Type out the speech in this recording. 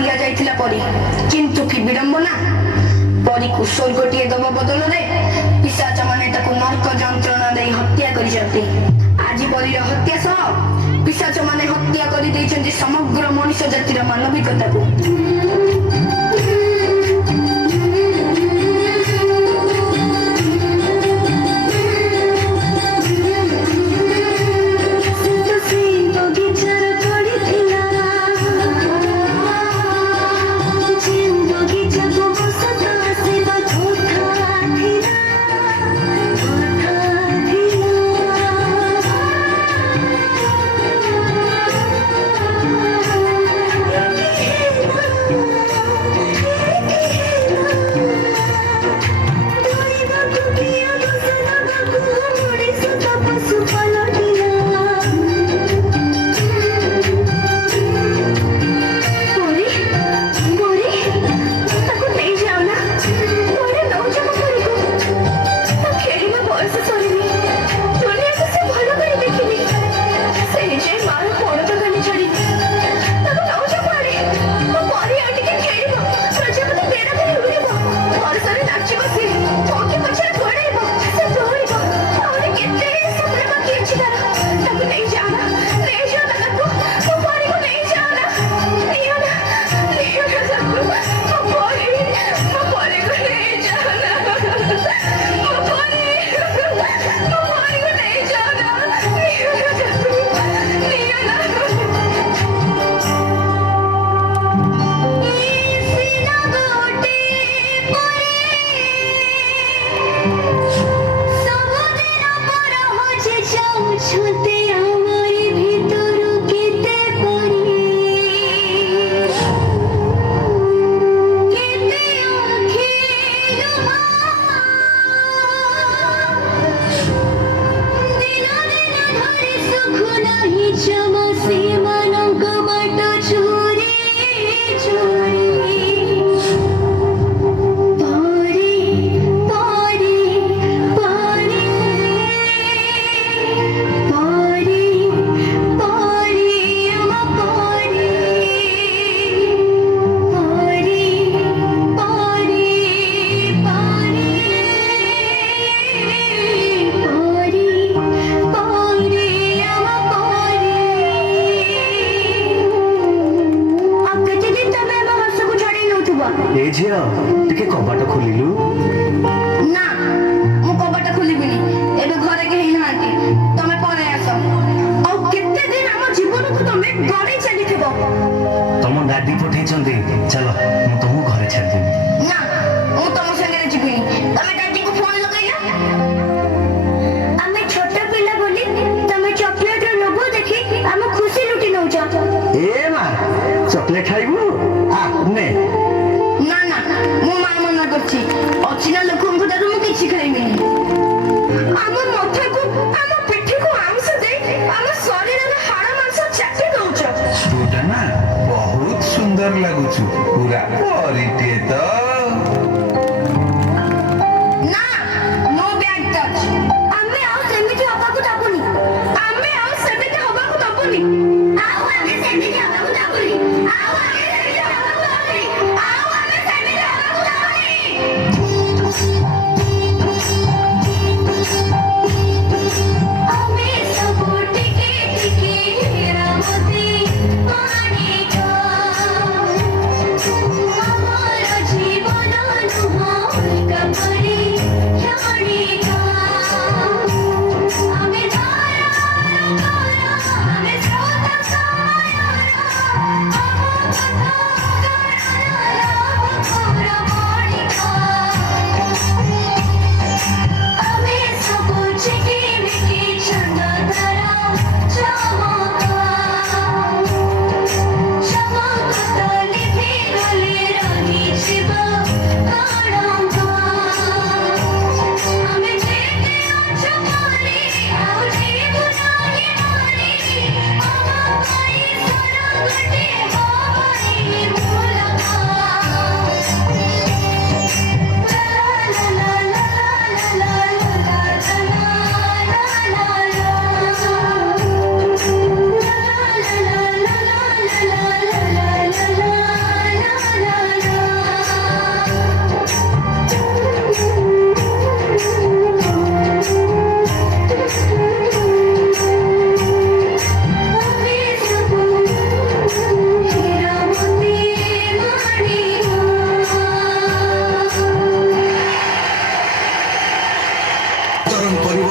दिया जाइथिला परी किंतु कि विडंबना परी को स्वर्गटीए दब बदलरे पिशाच माने ताकू नरक जंत्रणा दे हत्या करि जंती आज परी हत्या सह पिशाच माने हत्या करि दैछन्ती समग्र मनुष्य जातिर मानविकता को टिके कबाट खोलिलु ना मु कबाट खोलिबिनी एबे घरे के ही नांती तमे परे आसो औ केते दिन हम जीवन को तमे घरे चली थबो तम दादी पठै छन्ते चलो मु तमु घरे छाड़ देबी ना मु तम संगे जिबिनी तमे दादी को फोन लगाइला हमें छोटा पिला बोली तमे चॉकलेट रो लोगो देखि हम खुशी लुटी नउ जा ए मा चॉकलेट खाइबु आ ने ना ना मु मा मना करछि अचिना लोकन को दारू मु किछि खाइबिनी हम मथा को हम पिठी को आंस दे हम शरीर रे हाड़ मांस चाटी दउछ छोटा ना बहुत सुंदर लागुछु पूरा परिटे तो ना नो बैड टच